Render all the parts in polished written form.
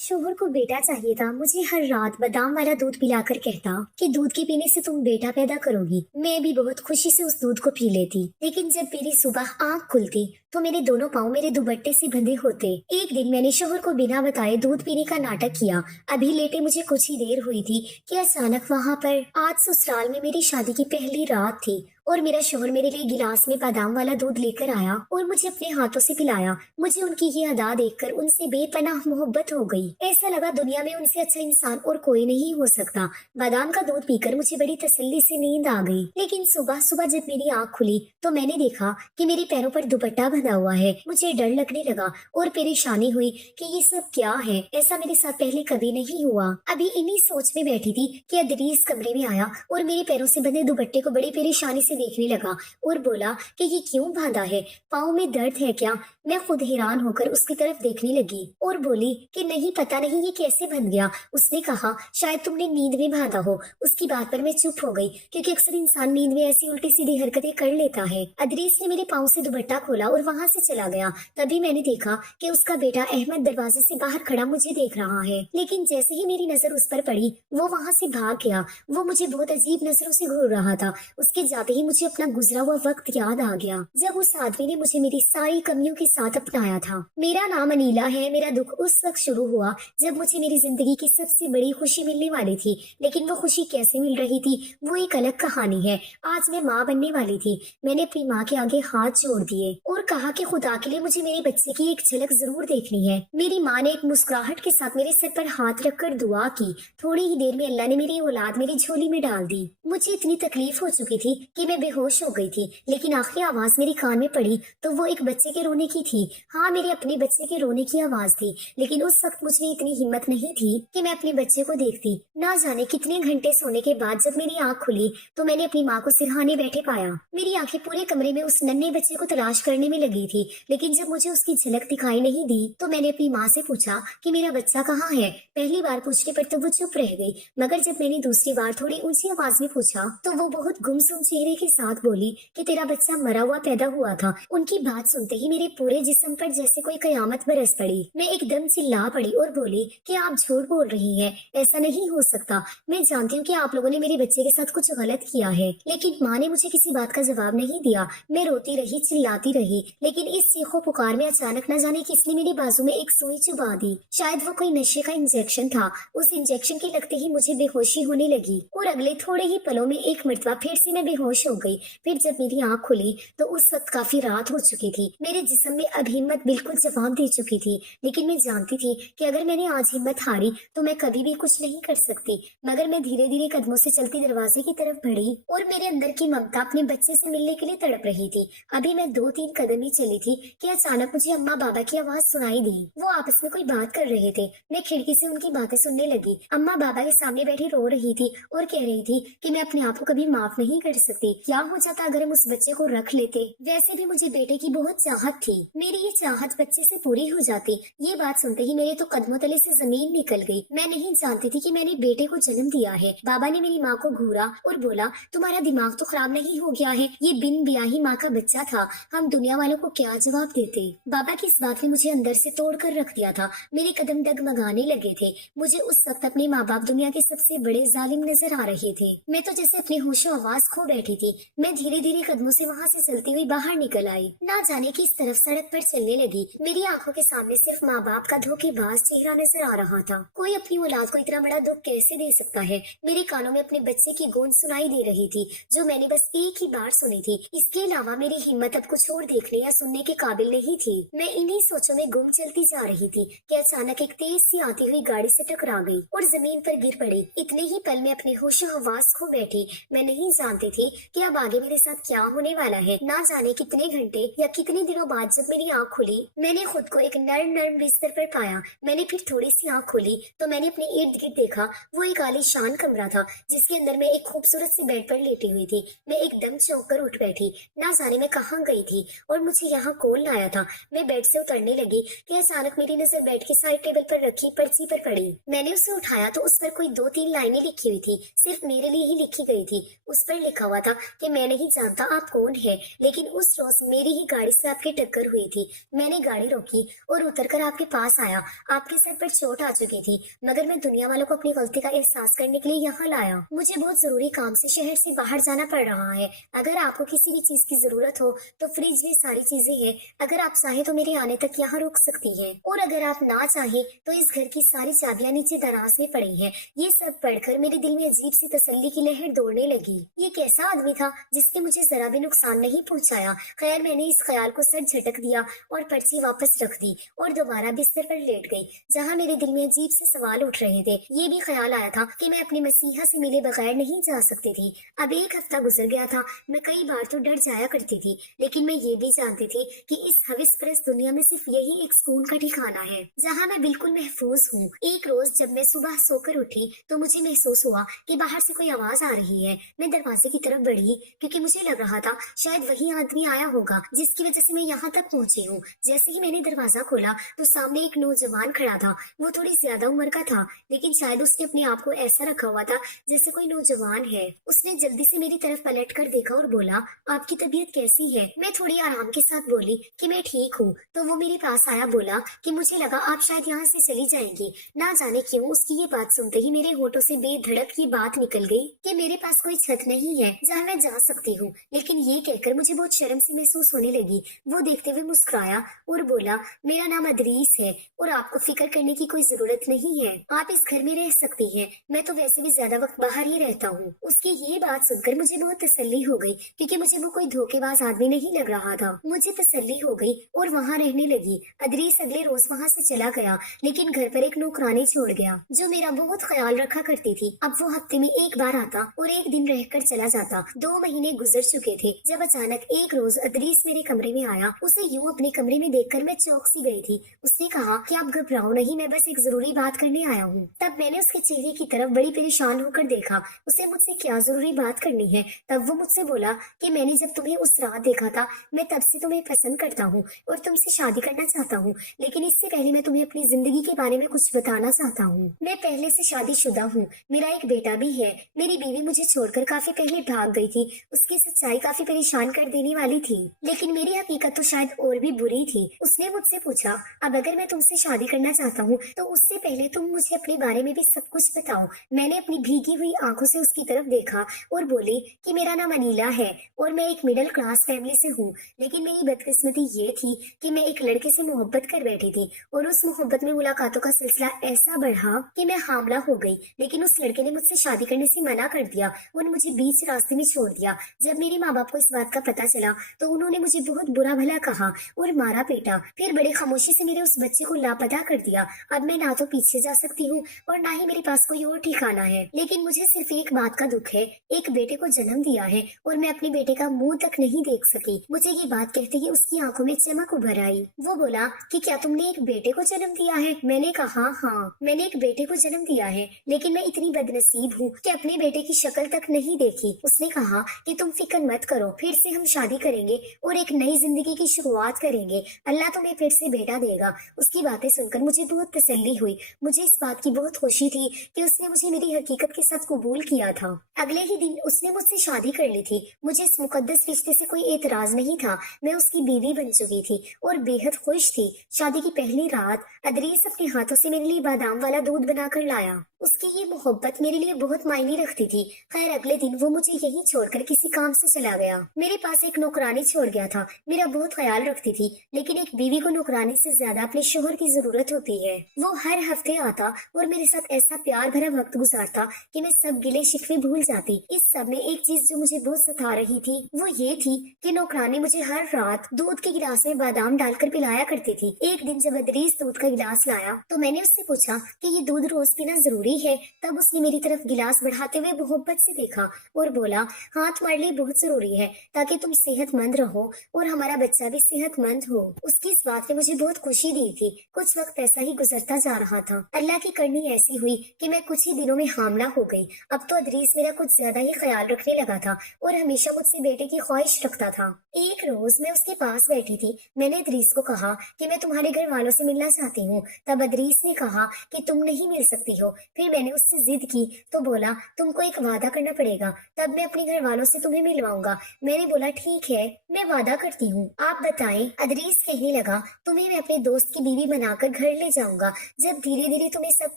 शोहर को बेटा चाहिए था। मुझे हर रात बादाम वाला दूध पिलाकर कहता कि दूध के पीने से तुम बेटा पैदा करोगी। मैं भी बहुत खुशी से उस दूध को पी लेती। लेकिन जब मेरी सुबह आंख खुलती तो मेरे दोनों पाँव मेरे दुपट्टे से बंधे होते। एक दिन मैंने शोहर को बिना बताए दूध पीने का नाटक किया। अभी लेटे मुझे कुछ ही देर हुई थी कि अचानक वहाँ पर आज ससुराल में मेरी शादी की पहली रात थी और मेरा शोहर मेरे लिए गिलास में बादाम वाला दूध लेकर आया और मुझे अपने हाथों से पिलाया। मुझे उनकी ये अदा देखकर उनसे बेपनाह मोहब्बत हो गई। ऐसा लगा दुनिया में उनसे अच्छा इंसान और कोई नहीं हो सकता। बादाम का दूध पीकर मुझे बड़ी तसल्ली से नींद आ गई। लेकिन सुबह सुबह जब मेरी आंख खुली तो मैंने देखा कि मेरे पैरों पर दुपट्टा बंधा हुआ है। मुझे डर लगने लगा और परेशानी हुई कि ये सब क्या है। ऐसा मेरे साथ पहले कभी नहीं हुआ। अभी इन्हीं सोच में बैठी थी कि अदरीस कमरे में आया और मेरे पैरों से बंधे दुपट्टे को बड़ी परेशानी से देखने लगा और बोला कि ये क्यों बांधा है, पाँव में दर्द है क्या। मैं खुद हैरान होकर उसकी तरफ देखने लगी और बोली कि नहीं, पता नहीं ये कैसे बंध गया। उसने कहा शायद तुमने नींद में बांधा हो। उसकी बात पर मैं चुप हो गई क्योंकि अक्सर इंसान नींद में ऐसी उल्टी सीधी हरकतें कर लेता है। अदरीस ने मेरे पाँव से दुपट्टा खोला और वहां से चला गया। तभी मैंने देखा कि उसका बेटा अहमद दरवाजे से बाहर खड़ा मुझे देख रहा है। लेकिन जैसे ही मेरी नजर उस पर पड़ी वो वहां से भाग गया। वो मुझे बहुत अजीब नजरों से घूर रहा था। उसके जाते ही मुझे अपना गुजरा हुआ वक्त याद आ गया जब उस आदमी ने मुझे मेरी सारी कमियों के साथ अपनाया था। मेरा नाम अनीला है। मेरा दुख उस वक्त शुरू हुआ जब मुझे मेरी जिंदगी की सबसे बड़ी खुशी मिलने वाली थी। लेकिन वो खुशी कैसे मिल रही थी वो एक अलग कहानी है। आज मैं माँ बनने वाली थी। मैंने अपनी माँ के आगे हाथ जोड़ दिए और कहा कि खुदा के लिए मुझे मेरे बच्चे की एक झलक जरूर देखनी है। मेरी माँ ने एक मुस्कुराहट के साथ मेरे सर पर हाथ रखकर दुआ की। थोड़ी ही देर में अल्लाह ने मेरी औलाद मेरी झोली में डाल दी। मुझे इतनी तकलीफ हो चुकी थी कि मैं बेहोश हो गई थी। लेकिन आखिरी आवाज मेरी कान में पड़ी तो वो एक बच्चे के रोने की थी। हाँ, मेरे अपने बच्चे के रोने की आवाज थी। लेकिन उस वक्त मुझे इतनी हिम्मत नहीं थी कि मैं अपने बच्चे को देखती। ना जाने कितने घंटे सोने के बाद जब मेरी आंख खुली तो मैंने अपनी माँ को सिरहाने बैठे पाया। मेरी आंखें पूरे कमरे में उस नन्हे बच्चे को तलाश करने में लगी थी। लेकिन जब मुझे उसकी झलक दिखाई नहीं दी तो मैंने अपनी माँ से पूछा कि मेरा बच्चा कहाँ है। पहली बार पूछने पर तो वो चुप रह गई, मगर जब मैंने दूसरी बार थोड़ी ऊंची आवाज में पूछा तो वो बहुत गुमसुम चेहरे के साथ बोली कि तेरा बच्चा मरा हुआ पैदा हुआ था। उनकी बात सुनते ही मेरे पूरे जिस्म पर जैसे कोई कयामत बरस पड़ी। मैं एकदम चिल्ला पड़ी और बोली कि आप झूठ बोल रही हैं, ऐसा नहीं हो सकता। मैं जानती हूँ कि आप लोगों ने मेरे बच्चे के साथ कुछ गलत किया है। लेकिन माँ ने मुझे किसी बात का जवाब नहीं दिया। मैं रोती रही, चिल्लाती रही। लेकिन इस चीखो पुकार में अचानक न जाने किसने मेरे बाजू में एक सुई चुभा दी। शायद वो कोई नशे का इंजेक्शन था। उस इंजेक्शन के लगते ही मुझे बेहोशी होने लगी और अगले थोड़े ही पलों में एक मर्तबा फिर से मैं बेहोश हो गई। फिर जब मेरी आंख खुली तो उस वक्त काफी रात हो चुकी थी। मेरे जिस्म में अब हिम्मत बिल्कुल जवाब दे चुकी थी। लेकिन मैं जानती थी कि अगर मैंने आज हिम्मत हारी तो मैं कभी भी कुछ नहीं कर सकती। मगर मैं धीरे धीरे कदमों से चलती दरवाजे की तरफ बढ़ी और मेरे अंदर की ममता अपने बच्चे से मिलने के लिए तड़प रही थी। अभी मैं 2-3 कदम ही चली थी कि अचानक मुझे अम्मा बाबा की आवाज सुनाई दी। वो आपस में कोई बात कर रहे थे। मैं खिड़की से उनकी बातें सुनने लगी। अम्मा बाबा के सामने बैठी रो रही थी और कह रही थी कि मैं अपने आप को कभी माफ नहीं कर सकती। क्या हो जाता अगर हम उस बच्चे को रख लेते। वैसे भी मुझे बेटे की बहुत चाहत थी। मेरी ये चाहत बच्चे से पूरी हो जाती। ये बात सुनते ही मेरे तो कदमों तले से जमीन निकल गई। मैं नहीं जानती थी कि मैंने बेटे को जन्म दिया है। बाबा ने मेरी माँ को घूरा और बोला तुम्हारा दिमाग तो खराब नहीं हो गया है, ये बिन ब्याही माँ का बच्चा था। हम दुनिया वालों को क्या जवाब देते। बाबा की इस बात ने मुझे अंदर से तोड़ कर रख दिया था। मेरे कदम डगमगाने लगे थे। मुझे उस वक्त अपने माँ बाप दुनिया के सबसे बड़े जालिम नजर आ रहे थे। मैं तो जैसे अपने होशो आवाज खो बैठी थी। मैं धीरे धीरे कदमों से वहाँ से चलती हुई बाहर निकल आई। ना जाने किस तरफ सड़क पर चलने लगी। मेरी आंखों के सामने सिर्फ माँ बाप का धोखेबाज चेहरा नजर आ रहा था। कोई अपनी औलाद को इतना बड़ा दुख कैसे दे सकता है। मेरे कानों में अपने बच्चे की गूंज सुनाई दे रही थी जो मैंने बस एक ही बार सुनी थी। इसके अलावा मेरी हिम्मत अब कुछ और देखने या सुनने के काबिल नहीं थी। मैं इन्हीं सोचों में गुम चलती जा रही थी कि अचानक एक तेज सी आती हुई गाड़ी से टकरा गई और जमीन पर गिर पड़ी। इतने ही पल में अपने होशो हवास खो बैठी। मैं नहीं जानती थी कि अब आगे मेरे साथ क्या होने वाला है। ना जाने कितने घंटे या कितने दिनों बाद जब मेरी आंख खुली मैंने खुद को एक नर्म नर्म बिस्तर पर पाया। मैंने फिर थोड़ी सी आंख खोली तो मैंने अपने इर्द गिर्द देखा। वो एक आलीशान कमरा था जिसके अंदर मैं एक खूबसूरत सी बेड पर लेटी हुई थी। मैं एकदम चौंक कर उठ बैठी। ना जाने मैं कहाँ गई थी और मुझे यहाँ कौन लाया था। मैं बेड से उतरने लगी कि अचानक मेरी नजर बेड के साइड टेबल पर रखी पर्ची पर पड़ी। मैंने उसे उठाया तो उस पर कोई 2-3 लाइनें लिखी हुई थी। सिर्फ मेरे लिए ही लिखी गई थी। उस पर लिखा हुआ था कि मैं नहीं जानता आप कौन है, लेकिन उस रोज मेरी ही गाड़ी से आपकी टक्कर हुई हुई थी। मैंने गाड़ी रोकी और उतर कर आपके पास आया। आपके सर पर चोट आ चुकी थी, मगर मैं दुनिया वालों को अपनी गलती का एहसास करने के लिए यहाँ लाया। मुझे बहुत जरूरी काम से शहर से बाहर जाना पड़ रहा है। अगर आपको किसी भी चीज की जरूरत हो तो फ्रिज में सारी चीजें हैं। अगर आप चाहें तो मेरे आने तक यहाँ रुक सकती हैं, और अगर आप ना चाहें तो इस घर की सारी चाबियां नीचे दराज में पड़ी हैं। ये सब पढ़कर मेरे दिल में अजीब सी तसल्ली की लहर दौड़ने लगी। ये कैसा आदमी था जिसने मुझे जरा भी नुकसान नहीं पहुंचाया। खैर, मैंने इस ख्याल को सर झटक दिया और पर्ची वापस रख दी और दोबारा बिस्तर पर लेट गई, जहाँ मेरे दिल में अजीब से सवाल उठ रहे थे। ये भी ख्याल आया था कि मैं अपनी मसीहा से मिले बगैर नहीं जा सकती थी। अब एक हफ्ता गुजर गया था। मैं कई बार तो डर जाया करती थी, लेकिन मैं ये भी जानती थी कि इस हविस परस्त दुनिया में सिर्फ यही एक सुकून का ठिकाना है, जहाँ मैं बिल्कुल महफूज हूँ। एक रोज जब मैं सुबह सोकर उठी तो मुझे महसूस हुआ कि बाहर से कोई आवाज आ रही है। मैं दरवाजे की तरफ बढ़ी क्योंकि मुझे लग रहा था शायद वही आदमी आया होगा जिसकी वजह से मैं यहाँ तक पहुंची हूँ। जैसे ही मैंने दरवाजा खोला तो सामने एक नौजवान खड़ा था। वो थोड़ी ज्यादा उम्र का था, लेकिन शायद उसने अपने आप को ऐसा रखा हुआ था जैसे कोई नौजवान है। उसने जल्दी से मेरी तरफ पलट कर देखा और बोला, आपकी तबीयत कैसी है? मैं थोड़ी आराम के साथ बोली कि मैं ठीक हूँ। तो वो मेरे पास आया, बोला कि मुझे लगा आप शायद यहाँ से चली जाएंगी। ना जाने क्यों उसकी ये बात सुनते ही मेरे होठों से बेधड़क ये बात निकल गई कि मेरे पास कोई छत नहीं है जहाँ मैं जा सकती हूँ। लेकिन ये कहकर मुझे बहुत शर्म सी महसूस होने लगी। वो देखते हुए मुस्कुराया और बोला, मेरा नाम अदरीस है और आपको फिक्र करने की कोई जरूरत नहीं है। आप इस घर में रह सकती हैं। मैं तो वैसे भी ज्यादा वक्त बाहर ही रहता हूँ। उसकी ये बात सुनकर मुझे बहुत तसल्ली हो गई, क्योंकि मुझे वो कोई धोखेबाज आदमी नहीं लग रहा था। मुझे तसल्ली हो गई और वहाँ रहने लगी। अदरीस अगले रोज वहाँ से चला गया, लेकिन घर पर एक नौकरानी छोड़ गया जो मेरा बहुत ख्याल रखा करती थी। अब वो हफ्ते में एक बार आता और एक दिन रहकर चला जाता। 2 महीने गुजर चुके थे जब अचानक एक रोज अदरीस मेरे कमरे में आया। उसे यूं अपने कमरे में देखकर मैं चौंक सी गई थी। उसने कहा कि आप घबराओ नहीं, मैं बस एक जरूरी बात करने आया हूँ। तब मैंने उसके चेहरे की तरफ बड़ी परेशान होकर देखा। उसे मुझसे क्या जरूरी बात करनी है? तब वो मुझसे बोला कि मैंने जब तुम्हें उस रात देखा था, मैं तब से तुम्हें पसंद करता हूँ और तुमसे शादी करना चाहता हूँ। लेकिन इससे पहले मैं तुम्हें अपनी जिंदगी के बारे में कुछ बताना चाहता हूँ। मैं पहले से शादीशुदा हूँ। मेरा एक बेटा भी है। मेरी बीवी मुझे छोड़कर काफी पहले भाग गई थी। उसकी सच्चाई काफी परेशान कर देने वाली थी, लेकिन मेरी हकीकत तो शायद और भी बुरी थी। उसने मुझसे पूछा, अब अगर मैं तुमसे शादी करना चाहता हूँ तो उससे पहले तुम मुझे अपने बारे में भी सब कुछ बताओ। मैंने अपनी भीगी हुई आंखों से उसकी तरफ देखा और बोली कि मेरा नाम अनीला है और मैं एक मिडिल क्लास फैमिली से हूँ। लेकिन मेरी बदकिस्मती ये थी कि मैं एक लड़के से मोहब्बत कर बैठी थी और उस मोहब्बत में मुलाकातों का सिलसिला ऐसा बढ़ा कि मैं हामला हो गई। लेकिन उस लड़के ने मुझसे शादी करने से मना कर दिया और मुझे बीच रास्ते में छोड़ दिया। जब मेरे माँ बाप को इस बात का पता चला तो उन्होंने मुझे बहुत बुरा भला कहा और मारा पीटा। फिर बड़े खामोशी से मेरे उस बच्चे को लापता कर दिया। अब मैं ना तो पीछे जा सकती हूँ और ना ही मेरे पास कोई और ठिकाना है। लेकिन मुझे सिर्फ एक बात का दुख है, एक बेटे को जन्म दिया है और मैं अपने बेटे का मुंह तक नहीं देख सकी। मुझे ये बात कहते ही उसकी आंखों में चमक उभर आई। वो बोला कि क्या तुमने एक बेटे को जन्म दिया है? मैंने कहा, हाँ, मैंने एक बेटे को जन्म दिया है, लेकिन मैं इतनी बदनसीब हूँ कि अपने बेटे की शक्ल तक नहीं देखी। उसने कहा कि तुम फिक्र मत करो, फिर से हम शादी करेंगे और एक नई जिंदगी की शुरुआत करेंगे। अल्लाह तुम्हें फिर से बेटा देगा। उसकी बातें सुनकर मुझे बहुत तसल्ली हुई। मुझे इस बात की बहुत खुशी थी कि उसने मुझे मेरी हकीकत के साथ कबूल किया था। अगले ही दिन उसने मुझसे शादी कर ली थी। मुझे इस मुकद्दस रिश्ते से कोई एतराज नहीं था। मैं उसकी बीवी बन चुकी थी और बेहद खुश थी। शादी की पहली रात अदरीस अपने हाथों से मेरे लिए बादाम वाला दूध बनाकर लाया। उसकी ये मोहब्बत मेरे लिए बहुत मायने रखती थी। खैर, अगले दिन वो मुझे यहीं छोड़कर किसी काम से चला गया। मेरे पास एक नौकरानी छोड़ गया था। मेरा बहुत ख्याल रखती थी, लेकिन एक बीवी को नौकरानी से ज्यादा अपने शोहर की जरूरत होती है। वो हर हफ्ते आता और मेरे साथ ऐसा प्यार भरा वक्त गुजारता कि मैं सब गिले शिकवे भूल जाती। इस सब में एक चीज जो मुझे बहुत सता रही थी वो ये थी कि नौकरानी मुझे हर रात दूध के गिलास में बादाम डालकर पिलाया करती थी। एक दिन जब अदरीस दूध का गिलास लाया तो मैंने उससे पूछा कि ये दूध रोज पीना जरूरी है। तब उसने मेरी तरफ गिलास बढ़ाते हुए मोहब्बत से देखा और बोला, हाँ, तुम्हारे लिए बहुत जरूरी है ताकि तुम सेहतमंद रहो और हमारा बच्चा भी सेहतमंद हो। उसकी इस बात ने मुझे बहुत खुशी दी थी। कुछ वक्त ऐसा ही गुजरता जा रहा था। अल्लाह की करनी ऐसी हुई कि मैं कुछ ही दिनों में हामला हो गई। अब तो अदरीस मेरा कुछ ज्यादा ही ख्याल रखने लगा था और हमेशा मुझसे बेटे की ख्वाहिश रखता था। एक रोज मैं उसके पास बैठी थी। मैंने अदरीस को कहा कि मैं तुम्हारे घर वालों से मिलना चाहती हूँ। तब अदरीस ने कहा कि तुम नहीं मिल सकती हो। फिर मैंने उससे जिद की तो बोला तुमको एक वादा करना पड़ेगा, तब मैं अपने घर वालों से तुम्हें मिलवाऊंगा। मैंने बोला ठीक है, मैं वादा करती हूँ, आप बताएं। अदरीस कहने लगा तुम्हें मैं अपने दोस्त की बीवी बनाकर घर ले जाऊंगा। जब धीरे धीरे तुम्हें सब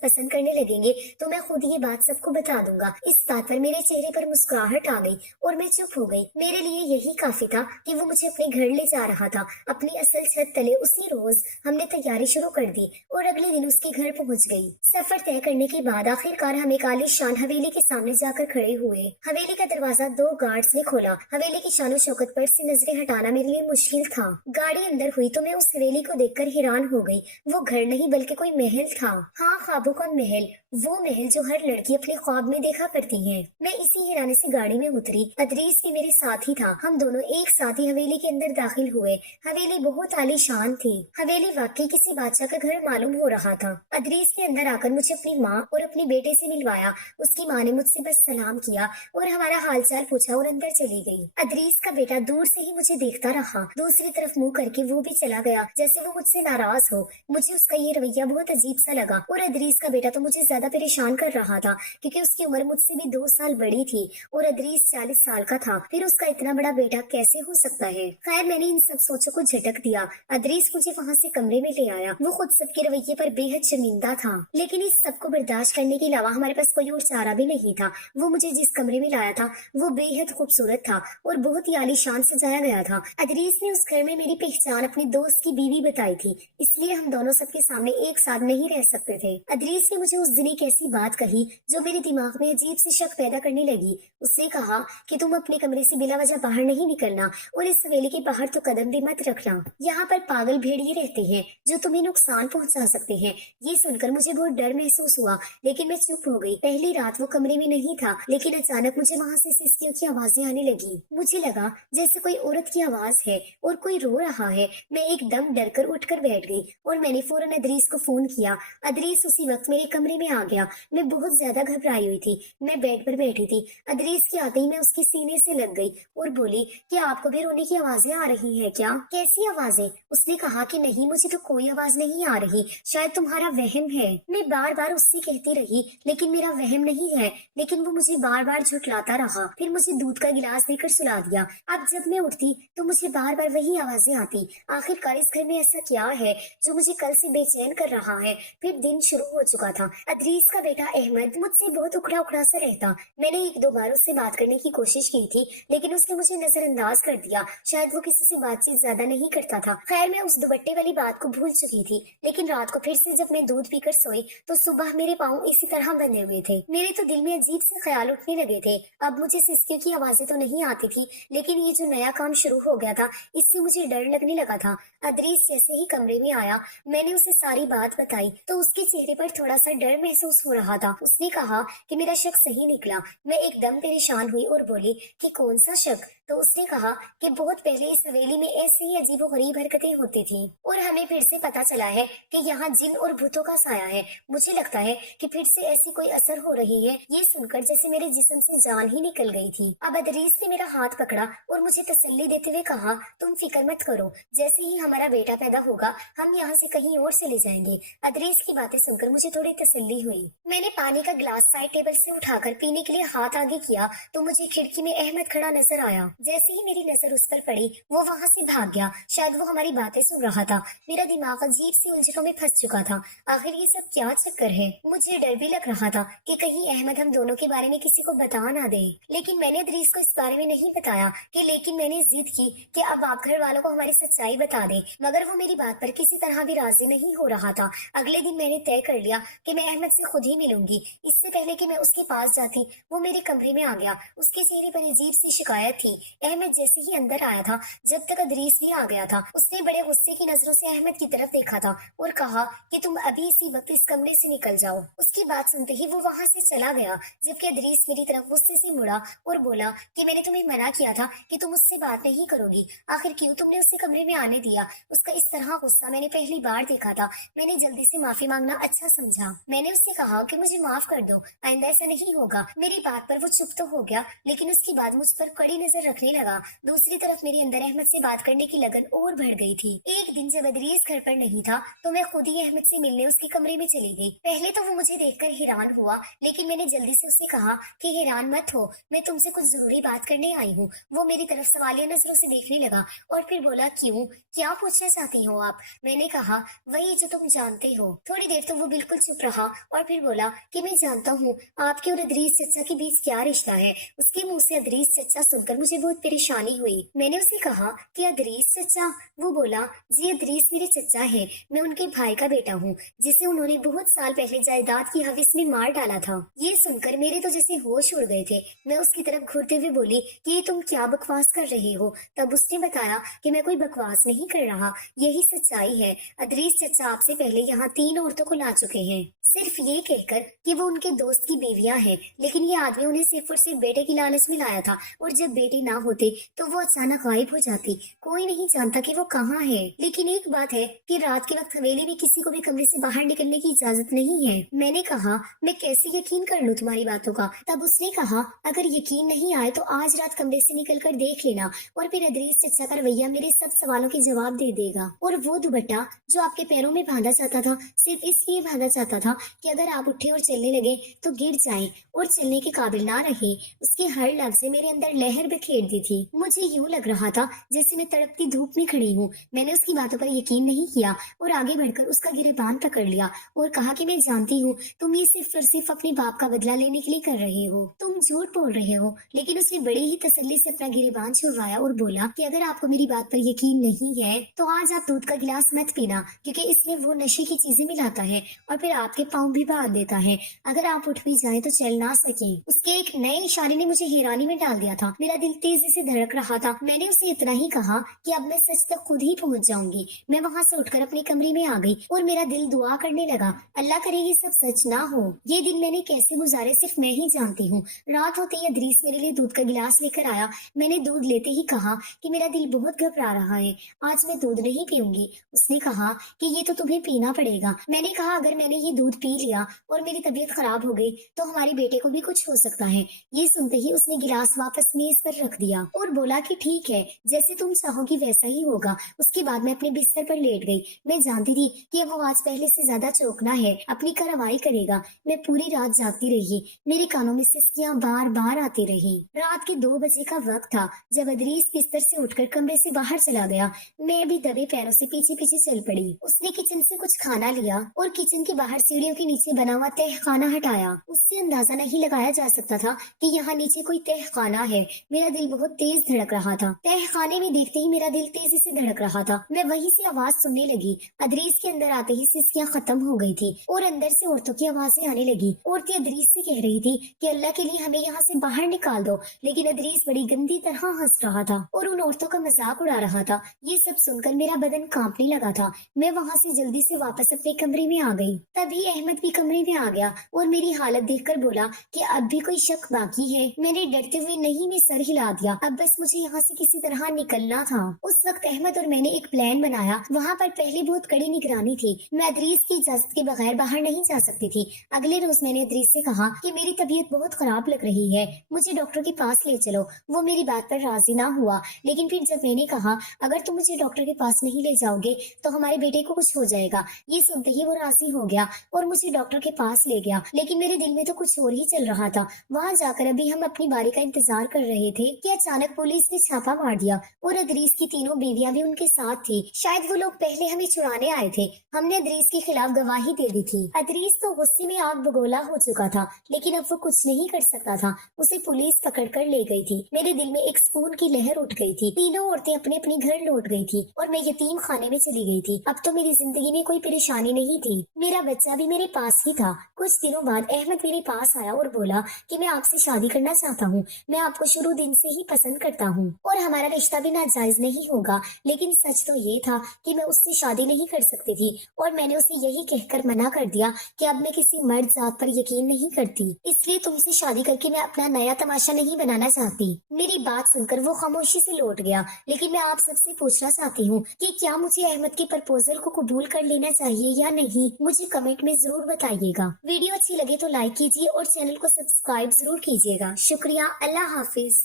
पसंद करने लगेंगे तो मैं खुद ये बात सबको बता दूंगा। इस बात पर मेरे चेहरे पर मुस्कुराहट आ गई और मैं चुप हो गई। मेरे लिए यही काफी था कि वो मुझे अपने घर ले जा रहा था। अपनी असल छत तले उसी रोज हमने तैयारी शुरू कर दी और अगले दिन उसके घर पहुंच गई। सफर तय करने के बाद आखिरकार हम एक आलीशान हवेली के सामने जाकर खड़े हुए। हवेली का दरवाजा 2 गार्ड्स ने खोला। हवेली की शानो शौकत पर से नजरें हटाना मेरे लिए मुश्किल था। गाड़ी अंदर हुई तो मैं उस हवेली को देखकर हैरान हो गई। वो घर नहीं बल्कि कोई महल था। हाँ, ख्वाबों का महल, वो महल जो हर लड़की अपने ख्वाब में देखा करती है। मैं इसी हैरानी से गाड़ी में उतरी। अदरीस भी मेरे साथ ही था। हम दोनों एक साथ ही हवेली के अंदर दाखिल हुए। हवेली बहुत आलीशान थी। हवेली वाकई किसी बादशाह का घर मालूम हो रहा था। अदरीस ने अंदर आकर मुझे अपनी माँ और अपने बेटे से मिलवाया। उसकी माँ ने मुझसे बस सलाम किया और हमारा हालचाल पूछा और अंदर चली गई। अदरीस का बेटा दूर से ही मुझे देखता रहा। दूसरी तरफ मुंह करके वो भी चला गया जैसे वो मुझसे नाराज हो। मुझे उसका ये रवैया बहुत अजीब सा लगा और अदरीस का बेटा तो मुझे ज्यादा परेशान कर रहा था क्योंकि उसकी उम्र मुझसे भी 2 साल बड़ी थी और अदरीस 40 साल का था। फिर उसका इतना बड़ा बेटा कैसे हो सकता है? खैर, मैंने इन सब सोचों को झटक दिया। अदरीस मुझे वहाँ से कमरे में ले आया। वो खुद सबके रवैये पर बेहद शर्मिंदा था, लेकिन इस सब को बर्दाश्त करने के अलावा हमारे पास कोई और चारा भी नहीं था। वो मुझे जिस कमरे में लाया था वो बेहद खूबसूरत था और बहुत ही आलीशान सजाया गया था। अदरीस ने उस घर में मेरी पहचान अपने दोस्त की बीवी बताई थी, इसलिए हम दोनों सबके सामने एक साथ नहीं रह सकते थे। अदरीस ने मुझे उस दिन एक ऐसी बात कही जो मेरे दिमाग में अजीब सी शक पैदा करने लगी। उसने कहा कि तुम अपने कमरे से बिला वजह बाहर नहीं निकलना और इस हवेली के बाहर तो कदम भी मत रखना। यहाँ पर पागल भेड़िए रहते हैं जो तुम्हें नुकसान पहुंचा सकते हैं। ये सुनकर मुझे बहुत डर महसूस हुआ, लेकिन मैं चुप हो गई। पहली रात वो कमरे में नहीं था, लेकिन अचानक मुझे वहाँ से सिसकियों की आवाजें आने लगी। मुझे लगा जैसे कोई औरत की आवाज है और कोई रो रहा है। मैं एकदम डरकर उठकर बैठ गई और मैंने फौरन अदरीस को फोन किया। अदरीस उसी वक्त मेरे कमरे में आ गया। मैं बहुत ज्यादा घबराई हुई थी। मैं बेड पर बैठी थी। अदरीस के आते ही मैं उसके सीने से लग गई और बोली कि आपको भी रोने की आवाजें आ रही हैं क्या? कैसी आवाजें? उसने कहा कि नहीं, मुझे तो कोई आवाज नहीं आ रही, शायद तुम्हारा वहम है। मैं बार बार उससे कहती रही लेकिन मेरा वहम नहीं है, लेकिन वो मुझे बार बार झुठलाता रहा। फिर मुझे दूध का गिलास देकर सुला दिया। अब जब मैं उठती तो मुझे बार बार वही आवाजें आती। आखिरकार इस घर में ऐसा क्या है जो मुझे कल से बेचैन कर रहा है? फिर दिन शुरू हो चुका था। अदरीस का बेटा अहमद मुझसे बहुत उखड़ा उखड़ा सा रहता। मैंने 1-2 बार उससे बात करने की कोशिश की थी, लेकिन उसने मुझे नजरअंदाज कर दिया। शायद वो किसी से बातचीत ज्यादा नहीं करता था। खैर, मैं उस दुपट्टे वाली बात को भूल चुकी थी, लेकिन रात को फिर से जब मैं दूध पीकर सोई तो सुबह मेरे पाँव इसी तरह बंधे हुए थे। मेरे तो दिल में अजीब से ख्याल उठने लगे थे। अब मुझे सिसकियों की आवाजें तो नहीं आती थी, लेकिन ये जो नया काम शुरू हो गया था इससे मुझे डर लगने लगा था। अदरीस जैसे ही कमरे में आया, मैंने उसे सारी बात बताई तो उसके चेहरे पर थोड़ा सा डर महसूस हो रहा था। उसने कहा कि मेरा शक सही निकला। मैं एकदम परेशान हुई और बोली कि कौन सा शक? तो उसने कहा कि बहुत पहले इस हवेली में ऐसी ही अजीबोगरीब हरकतें होती थी और हमें फिर से पता चला है कि यहाँ जिन और भूतों का साया है। मुझे लगता है कि फिर से ऐसी कोई असर हो रही है। ये सुनकर जैसे मेरे जिस्म से जान ही निकल गई थी। अब अदरीस ने मेरा हाथ पकड़ा और मुझे तसल्ली देते हुए कहा, तुम फिक्र मत करो, जैसे ही हमारा बेटा पैदा होगा हम यहाँ से कहीं और चले जाएंगे। अदरीस की बातें सुनकर मुझे थोड़ी तसल्ली हुई। मैंने पानी का ग्लास साइड टेबल से उठाकर पीने के लिए हाथ आगे किया तो मुझे खिड़की में अहमद खड़ा नजर आया। जैसे ही मेरी नजर उस पर पड़ी वो वहाँ से भाग गया। शायद वो हमारी बातें सुन रहा था। मेरा दिमाग अजीब सी उलझनों में फंस चुका था। आखिर ये सब क्या चक्कर है? मुझे डर भी लग रहा था कि कहीं अहमद हम दोनों के बारे में किसी को बता ना दे। लेकिन मैंने अदरीस को इस बारे में नहीं बताया लेकिन मैंने जिद की कि अब आप घर वालों को हमारी सच्चाई बता दे, मगर वो मेरी बात पर किसी तरह भी राजी नहीं हो रहा था। अगले दिन मैंने तय कर लिया कि मैं अहमद से खुद ही मिलूंगी। इससे पहले कि मैं उसके पास जाती वो मेरे कमरे में आ गया। उसके चेहरे पर अजीब सी शिकायत थी। अहमद जैसे ही अंदर आया था जब तक अदरीस भी आ गया था, उसने बड़े गुस्से की नजरों से अहमद की तरफ देखा था और कहा कि तुम अभी इसी वक्त इस कमरे से निकल जाओ। उसकी बात सुनते ही वो वहाँ से चला गया, जबकि अदरीस मेरी तरफ गुस्से से मुड़ा और बोला कि मैंने तुम्हें मना किया था कि तुम उससे बात नहीं करोगी, आखिर क्यों तुमने उसे कमरे में आने दिया? उसका इस तरह गुस्सा मैंने पहली बार देखा था। मैंने जल्दी से माफी मांगना अच्छा समझा। मैंने उससे कहा कि मुझे माफ कर दो, आइंदा ऐसा नहीं होगा। मेरी बात पर वो चुप तो हो गया, लेकिन उसके बाद मुझ पर कड़ी नजर रखने लगा। दूसरी तरफ मेरे अंदर अहमद से बात करने की लगन और बढ़ गई थी। एक दिन जब अदरीस घर पर नहीं था तो मैं खुद ही अहमद से मिलने उसके कमरे में चली गई। पहले तो वो मुझे मुझे देखकर हैरान हुआ, लेकिन मैंने जल्दी से उससे कहा कि हैरान मत हो, मैं तुमसे कुछ जरूरी बात करने आई हूँ। वो मेरी तरफ सवालिया नजरों से देखने लगा और फिर बोला, क्यों, क्या पूछना चाहती हो आप? मैंने कहा, वही जो तुम जानते हो। थोड़ी देर तो वो बिल्कुल चुप रहा और फिर बोला कि मैं जानता हूँ आपके और अदरीस चचा के बीच क्या रिश्ता है। उसके मुंह से अदरीस चचा सुनकर मुझे बहुत परेशानी हुई। मैंने उसे कहा कि अदरीस चचा? वो बोला, जी अदरीस मेरे चचा है, मैं उनके भाई का बेटा हूँ, जिसे उन्होंने बहुत साल पहले जायदाद की हविस में मार डाला था। ये सुनकर मेरे तो जैसे होश उड़ गए थे। मैं उसकी तरफ घूरते हुए बोली कि ये तुम क्या बकवास कर रहे हो? तब उसने बताया कि मैं कोई बकवास नहीं कर रहा, यही सच्चाई है। अदरीस चचा आपसे पहले यहाँ 3 औरतों को ला चुके हैं, सिर्फ ये कहकर कि वो उनके दोस्त की बीवियां हैं, लेकिन ये आदमी उन्हें सिर्फ और सिर्फ बेटे की लालच में लाया था, और जब बेटे ना होते तो वो अचानक गायब हो जाती। कोई नहीं जानता कि वो कहाँ है। लेकिन एक बात है कि रात के वक्त हवेली में किसी को भी कमरे से बाहर निकलने की इजाजत नहीं है। मैंने कहा, मैं कैसे यकीन कर लूं तुम्हारी बातों का? तब उसने कहा, अगर यकीन नहीं आए तो आज रात कमरे से निकल कर देख लेना, और फिर अदरीस चचा का रवैया मेरे सब सवालों के जवाब दे देगा। और वो दुपट्टा जो आपके पैरों में बांधा जाता था, सिर्फ इसलिए बांधा जाता था कि अगर आप उठे और चलने लगे तो गिर जाएं और चलने के काबिल ना रहे। उसके हर लफ्ज से मेरे अंदर लहर बिखेर दी थी। मुझे यूं लग रहा था जैसे मैं तड़पती धूप में खड़ी हूँ। मैंने उसकी बातों पर यकीन नहीं किया और आगे बढ़कर उसका गिरेबान पकड़ लिया और कहा कि मैं जानती हूँ तुम ये सिर्फ और सिर्फ अपने बाप का बदला लेने के लिए कर रहे हो, तुम झूठ बोल रहे हो। लेकिन उसने बड़ी ही तसल्ली से अपना गिरेबान छुड़वाया और बोला कि अगर आपको मेरी बात पर यकीन नहीं है तो आज आप दूध का गिलास मत पीना, क्योंकि इसमें वो नशे की चीजें मिलाता है और फिर आपके पाँव भी बांध देता है। अगर आप उठ भी जाए तो चल ना सके। उसके एक नए इशारे ने मुझे हैरानी में डाल दिया था। मेरा दिल तेजी से धड़क रहा था। मैंने उसे इतना ही कहा कि अब मैं सच तक खुद ही पहुंच जाऊंगी। मैं वहां से उठकर अपने कमरे में आ गई और मेरा दिल दुआ करने लगा, अल्लाह करे ये सब सच ना हो। ये दिन मैंने कैसे गुजारे सिर्फ मैं ही जानती हूँ। रात होते ही अदरीस मेरे लिए दूध का गिलास लेकर आया। मैंने दूध लेते ही कहा कि मेरा दिल बहुत घबरा रहा है, आज मैं दूध नहीं पीऊंगी। उसने कहा कि ये तो तुम्हें पीना पड़ेगा। मैंने कहा, अगर मैंने ये दूध पी लिया और मेरी तबीयत खराब हो गई तो हमारे बेटे को भी कुछ हो सकता है। ये सुनते ही उसने गिलास वापस मेज पर रख दिया और बोला कि ठीक है, जैसे तुम चाहोगी वैसा ही होगा। उसके बाद मैं अपने बिस्तर पर लेट गई। मैं जानती थी कि अब वो आज पहले से ज्यादा चौंकना है, अपनी कार्रवाई करेगा। मैं पूरी रात जागती रही। मेरे कानों में सिसकियां बार बार आती रही। रात के 2 बजे का वक्त था जब अदरीस बिस्तर से उठकर कमरे से बाहर चला गया। मैं भी दबे पैरों से पीछे पीछे चल पड़ी। उसने किचन से कुछ खाना लिया और किचन के बाहर सीढ़ियों के नीचे बना हुआ तहखाना हटाया। उससे अंदाजा नहीं लगाया जा सकता था कि यहाँ नीचे कोई तहखाना है। मेरा दिल बहुत तेज धड़क रहा था। तहखाने में देखते ही मेरा दिल तेजी से धड़क रहा था। मैं वहीं से आवाज सुनने लगी। अदरीस के अंदर आते ही सिसकियां खत्म हो गई थी और अंदर से औरतों की आवाजें आने लगी। औरतें अदरीस से कह रही थी कि अल्लाह के लिए हमें यहाँ से बाहर निकाल दो, लेकिन अदरीस बड़ी गंदी तरह हंस रहा था और उन औरतों का मजाक उड़ा रहा था। ये सब सुनकर मेरा बदन कांपने लगा था। मैं वहाँ से जल्दी से वापस अपने कमरे में आ गई। तभी अहमद भी कमरे में आ गया और मेरी हालत देखकर बोला कि अब भी कोई शक बाकी है। मैंने डरते हुए नहीं में सर हिला दिया। अब बस मुझे यहाँ से किसी तरह निकलना था। उस वक्त अहमद और मैंने एक प्लान बनाया। वहाँ पर पहले बहुत कड़ी निगरानी थी। मैं अदरीस की इजाजत के बगैर बाहर नहीं जा सकती थी। अगले रोज मैंने अदरीस से कहा कि मेरी तबीयत बहुत खराब लग रही है, मुझे डॉक्टर के पास ले चलो। वो मेरी बात पर राजी ना हुआ, लेकिन फिर जब मैंने कहा अगर तुम मुझे डॉक्टर के पास नहीं ले जाओगे तो हमारे बेटे को कुछ हो जाएगा, ये सुनते ही वो राजी हो गया और मुझे डॉक्टर के पास ले गया। लेकिन मेरे दिल में तो कुछ और ही चल रहा था। वहाँ जाकर अभी हम अपनी बारी का इंतजार कर रहे थे कि अचानक पुलिस ने छापा मार दिया और अदरीस की 3 बीवियां भी उनके साथ थी। शायद वो लोग पहले हमें छुड़ाने आए थे। हमने अदरीस के खिलाफ गवाही दे दी थी। अदरीस तो गुस्से में आग बगोला हो चुका था, लेकिन अब वो कुछ नहीं कर सकता था। उसे पुलिस पकड़ कर ले गई थी। मेरे दिल में एक सुकून की लहर उठ गई थी। तीनों औरतें अपने अपने घर लौट गई थी और मैं यतीम खाने में चली गई थी। अब तो मेरी जिंदगी में कोई परेशानी नहीं थी। मेरा बच्चा भी मेरे पास ही था। कुछ दिनों बाद अहमद मेरे पास आया और बोला कि मैं आपसे शादी करना चाहता हूँ। मैं आपको शुरू दिन से ही पसंद करता हूँ और हमारा रिश्ता भी नाजायज नहीं होगा। लेकिन सच तो ये था कि मैं उससे शादी नहीं कर सकती थी और मैंने उसे यही कहकर मना कर दिया कि अब मैं किसी मर्द जात पर यकीन नहीं करती, इसलिए तुमसे शादी करके मैं अपना नया तमाशा नहीं बनाना चाहती। मेरी बात सुनकर वो खामोशी से लौट गया। लेकिन मैं आप सबसे पूछना चाहती हूँ कि क्या मुझे अहमद के प्रपोजल को कबूल कर लेना चाहिए या नहीं? मुझे कमेंट में जरूर बताइएगा। वीडियो अच्छी लगे तो लाइक कीजिए और चैनल को सब्सक्राइब जरूर कीजिएगा। शुक्रिया। अल्लाह हाफिज।